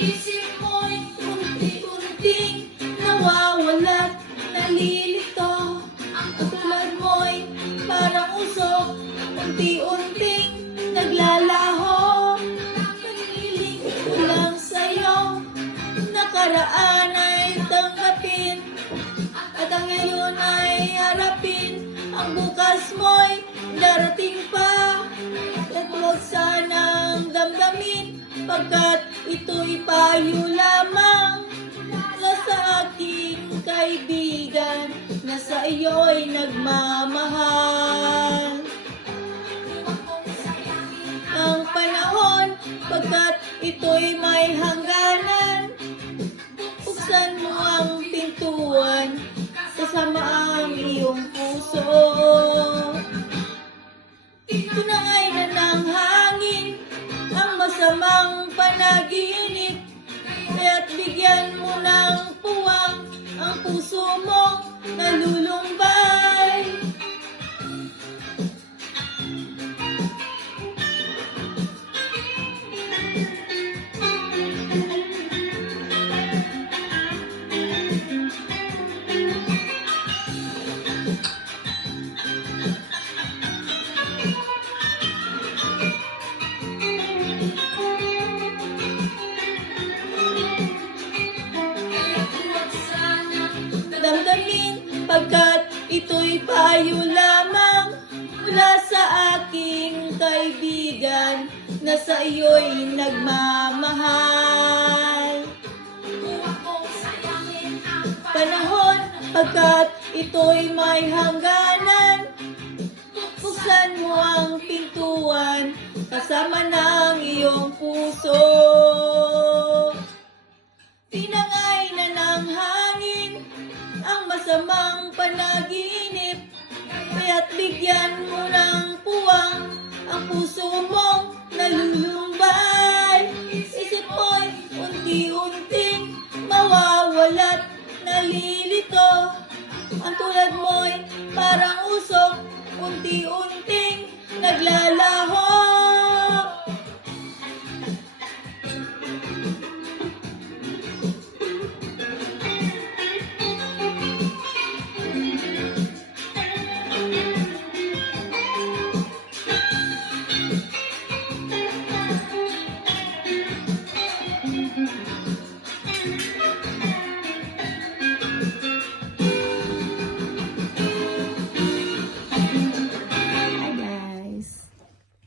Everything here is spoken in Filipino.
Isip mo'y unti-unting nawawala't nalilito. Ang tulad mo'y parang usok, unti-unting naglalaho. Paniling ko lang sa'yo, nakaraan ay tanggapin, at ang ngayon ay harapin. Ang bukas mo'y darating pa, at huwag sanang damdamin, pagkat ito'y payo lamang mula sa aking kaibigan na sa iyo'y nagmamahal. Ang panahon, pagkat ito'y may hangganan, buksan mo ang pintuan, kasama ang iyong puso. Tunay na ng hangin ang masamang panaginip, kaya't bigyan mo ng puwang ang puso mong nalulumbay. Damdamin, pagkat ito'y payo lamang mula sa aking kaibigan na sa iyo'y nagmamahal. Panahon, pagkat ito'y may hangganan, buksan mo ang pintuan, kasama ng iyong puso. Tinangay na ng hangin ang masamang panaginip, kaya't bigyan mo ng puwang ang puso mong nalulumbay. Isip mo'y unti-unting mawawala't nalilito. Ang tulad mo'y